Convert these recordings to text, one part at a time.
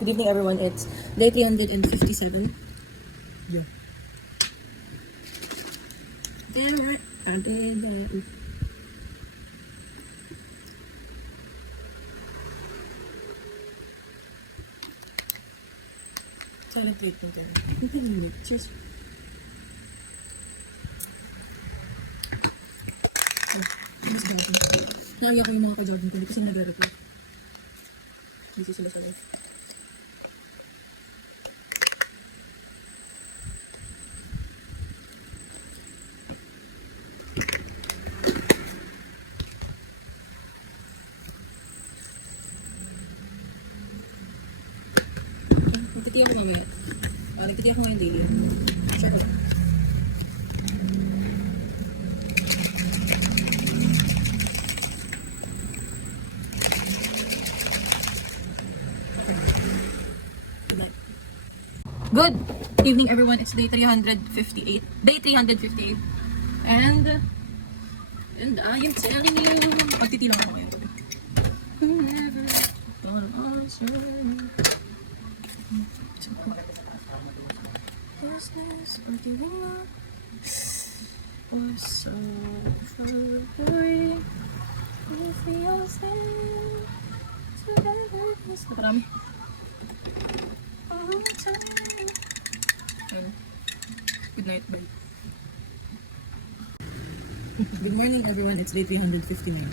Good evening, everyone. It's day 357. Yeah. There I did that. Silent plate mo dyan. Cheers. Oh, mas jogging. Naiyak ko yung mga ka-jogging ko kasi nag-report. Busy sila sa life. Nagtitiya ko mamaya. Nagtitiya ko ngayon daily. Share ko lang. Good evening, everyone. It's day 358. Day 358. And I am telling you, pagtitilang ako ngayon. Whoever gonna answer was this or giving up was so far away. If we all stand together, it's marami. All the time. Good night, bye. Good morning, everyone. It's day 359.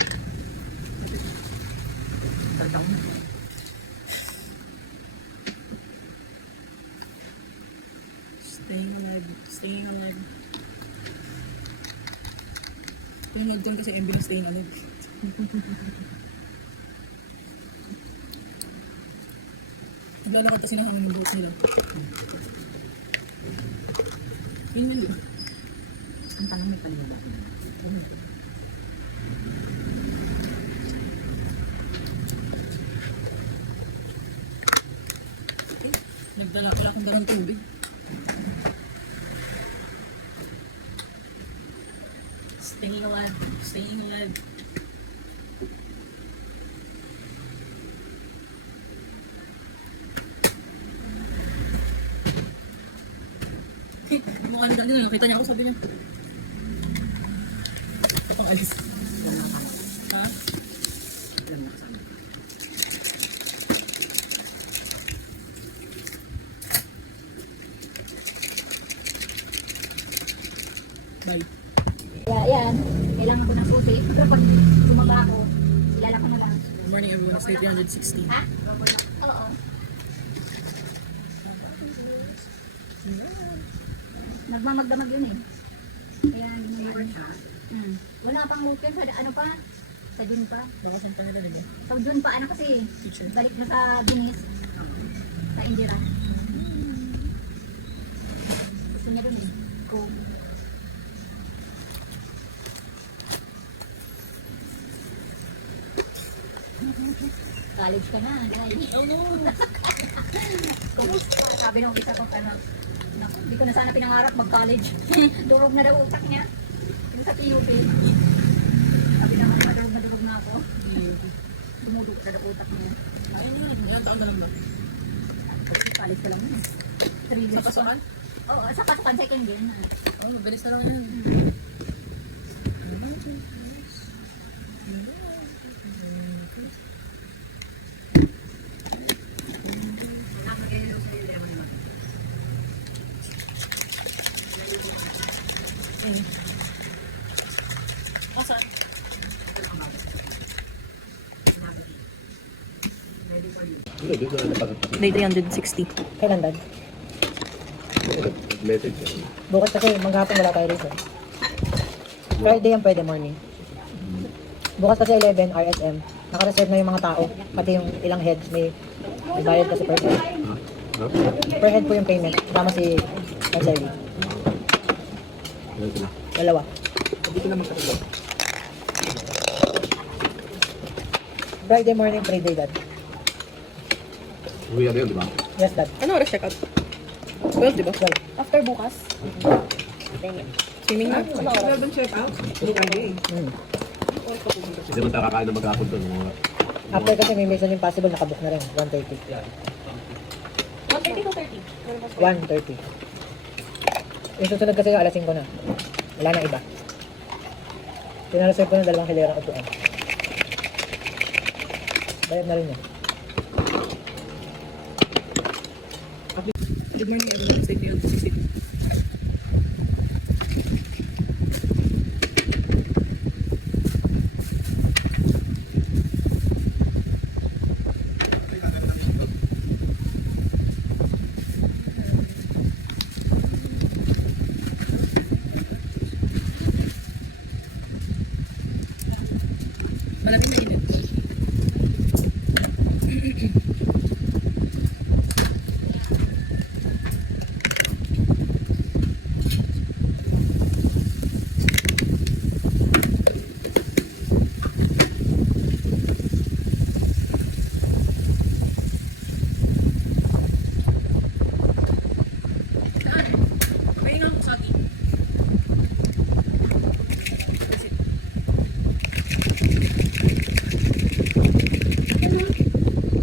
Staying alive. Staying alive. Pinanood doon kasi MB na staying alive. Naglalakad kasi na hangin yung boat nila. Yun yun. Ang tanong may palinga ba? Wala akong dalang tubig. Staying alive. Staying alive. Mukha nila din. Nakita niya ako, sabi niya. Kapang alis. Ha? Alam na kasama. Bye. Kaya yan, kailangan ko ng susi. Pero pag sumaba ako, kilala ko na lang. Good morning, everyone. It's day 360. Ha? Oo. Nagmamagdamag yun eh. Kaya hindi mo yun. Wala pang weekend. Ano pa? Sa June pa. Bakasan pa nila, diba? Sa June pa. Ano kasi? Teacher. Balik na sa Dinis. Sa Indira. Gusto niya dun eh. Go. College ka na, guys. Oh, no! Kumusta? Sabi nung isa ko, ano, naku, hindi ko na sana pinangarap mag-college. Durog na daw utak niya. Yung sa PUP. Sabi naman, durog na ako. Dumudog na daw utak niya. Ay, hindi nga. Ilang taon na lang ba? College ka lang yun. 3 years Sa kasukan? Oo, sa kasukan, second year na. Oh, mabilis na lang yan. Asan? Day 360. Kailan dad? Bukas kasi maghapon wala tayo rito. Friday yan pwede morning. Bukas kasi 11 RSM. Naka-reserve na yung mga tao. Pati yung ilang heads may bayad kasi per head. Per head po yung payment. Tama si Marceli. Dalawa. Friday morning, Friday dad. Uwi ka yun, di ba? Yes dad. Ano oras check out? 12, diba? 12. After bukas? Swimming na? Hindi man tayo kakain na mag-hapon doon. After kasi may Mission Impossible nakabook na rin. 1:30. 1:30. Yung susunod kasi alas 5 na. Wala na iba. Pinareserve ko ng 2 hilerang upuan. Bayad na rin yun. Good morning everyone. It's day 360. Malamig na init. Pahinga ako sa atin.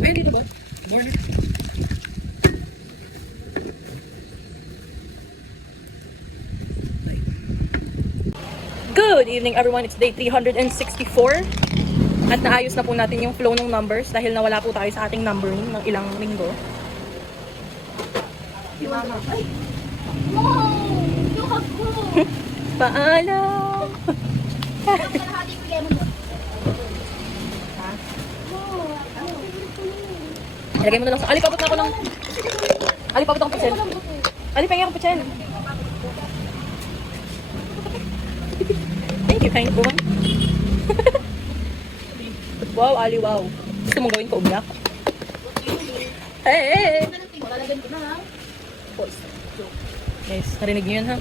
Ay, dito ba? More. Good evening everyone, it's day 364 at naayos na po natin yung flow ng numbers dahil nawala po tayo sa ating numbering ng ilang linggo. Paalam! Ilagay mo na lang sa... Alipabot na ako ng... Alipabot akong putsel. Alipabot akong putsel. Thank you, kind woman. Wow, Ali, wow. Gusto mong gawin ko umiyak? Hey! Guys, narinig niyo yun ha?